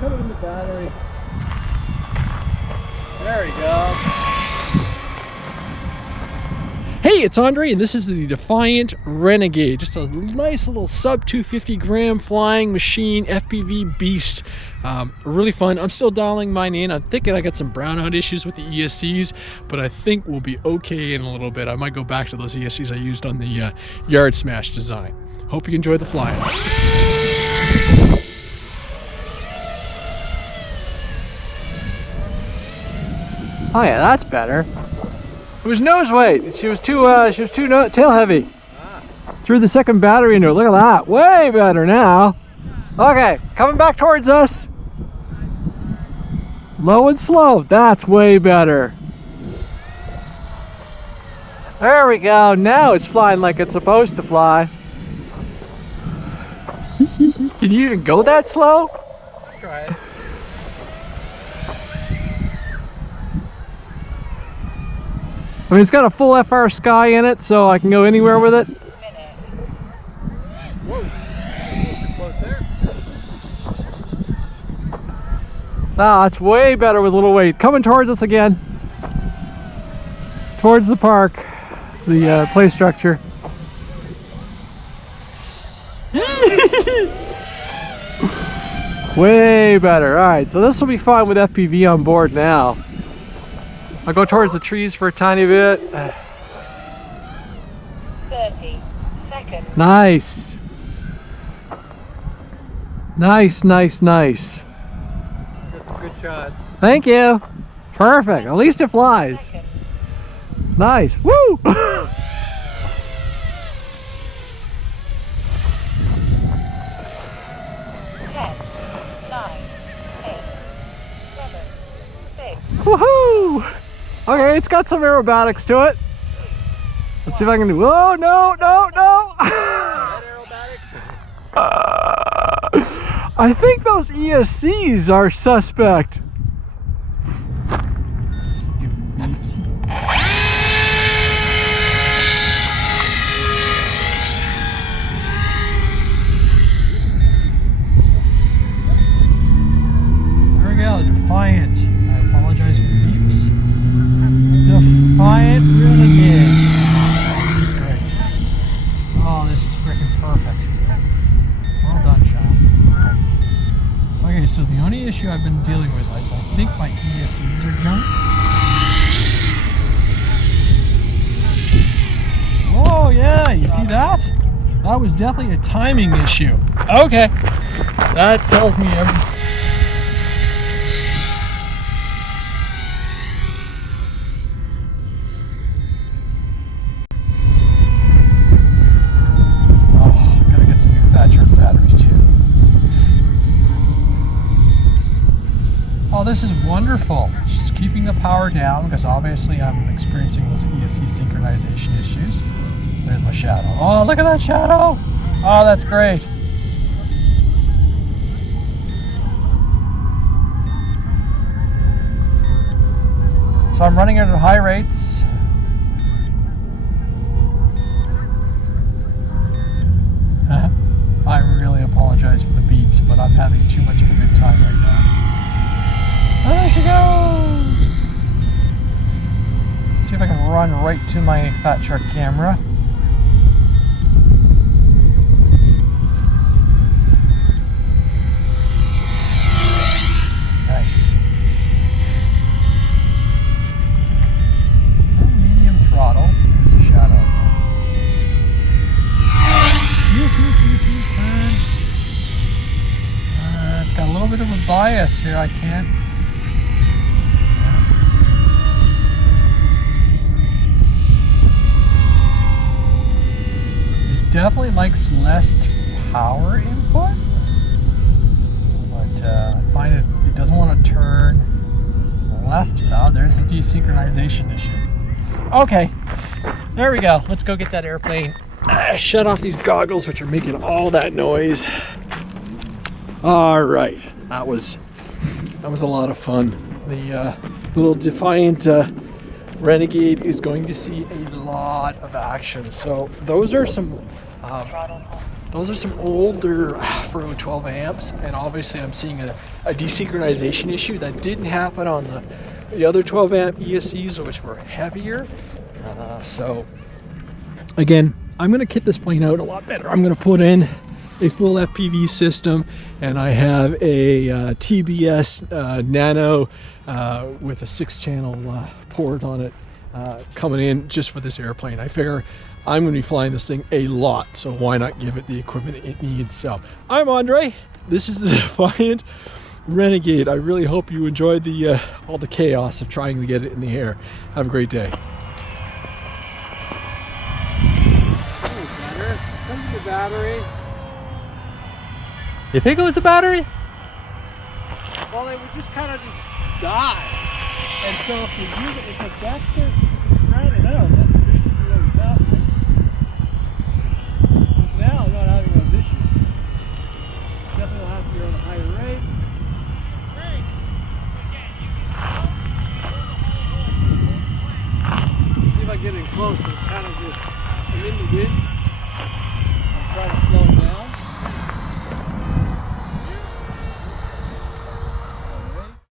Put it in the battery. There we go. Hey, it's Andre, and this is the Defiant Renegade. Just a nice little sub 250 gram flying machine, FPV beast. Really fun. I'm still dialing mine in. I'm thinking I got some brownout issues with the ESCs, but I think we'll be okay in a little bit. I might go back to those ESCs I used on the Yard Smash design. Hope you enjoy the flying. Oh yeah, that's better. It was nose weight. She was too tail heavy. Threw the second battery into it. Look at that. Way better now. Okay, coming back towards us. Low and slow. That's way better. There we go. Now it's flying like it's supposed to fly. Can you even go that slow? Try it. I mean, it's got a full FR Sky in it, so I can go anywhere with it. Whoa, close there. Ah, it's way better with a little weight. Coming towards us again. Towards the park, the play structure. Way better. All right, so this will be fine with FPV on board now. I'll go towards the trees for a tiny bit. 30 seconds. Nice. Nice, nice, nice. That's some good shots. Thank you. Perfect. At least it flies. Nice. Woo! 10, 9, 8, 7, 6. Woohoo! Okay, it's got some aerobatics to it. Let's see if I can do. Oh no, no, no! I think those ESCs are suspect. Stupid beeps. There we go, Defiant. I apologize for the beeps. Defiant Renegade. This is great. Oh, this is freaking perfect. Well done, Shawn. Okay, so the only issue I've been dealing with is I think my ESCs are junk. Oh yeah, you see that? That was definitely a timing issue. Okay, that tells me everything. Oh, this is wonderful. Just keeping the power down because obviously I'm experiencing those ESC synchronization issues. There's my shadow. Oh, look at that shadow. Oh, that's great. So I'm running it at high rates. I really apologize for the beeps, but I'm having too much of a good time right now. There she goes! Let's see if I can run right to my Fat Shark camera. Nice. Medium throttle. There's a shadow. It's got a little bit of a bias here. I can't. Definitely likes less power input, but I find it doesn't want to turn left. Oh, there's the desynchronization issue. Okay, there we go. Let's go get that airplane. Shut off these goggles, which are making all that noise. All right, that was a lot of fun. The little Defiant Renegade is going to see a lot of action. So those are some those are some older for 12 amps, and obviously I'm seeing a desynchronization issue that didn't happen on the other 12 amp ESCs, which were heavier. So again, I'm going to kit this plane out a lot better. I'm going to put in a full FPV system, and I have a TBS Nano with a 6-channel port on it coming in just for this airplane. I figure I'm going to be flying this thing a lot, so why not give it the equipment it needs? So I'm Andre. This is the Defiant Renegade. I really hope you enjoyed the all the chaos of trying to get it in the air. Have a great day. Comes the battery. You think it was a battery? Well, it would just kind of die. And so if you use it, if the back to round it out, that's basically what was happening. Now I'm not having those issues. Definitely will have to be on a higher rate. See if I get in close, and kind of just, I'm in the wind. I'm trying to slow it down.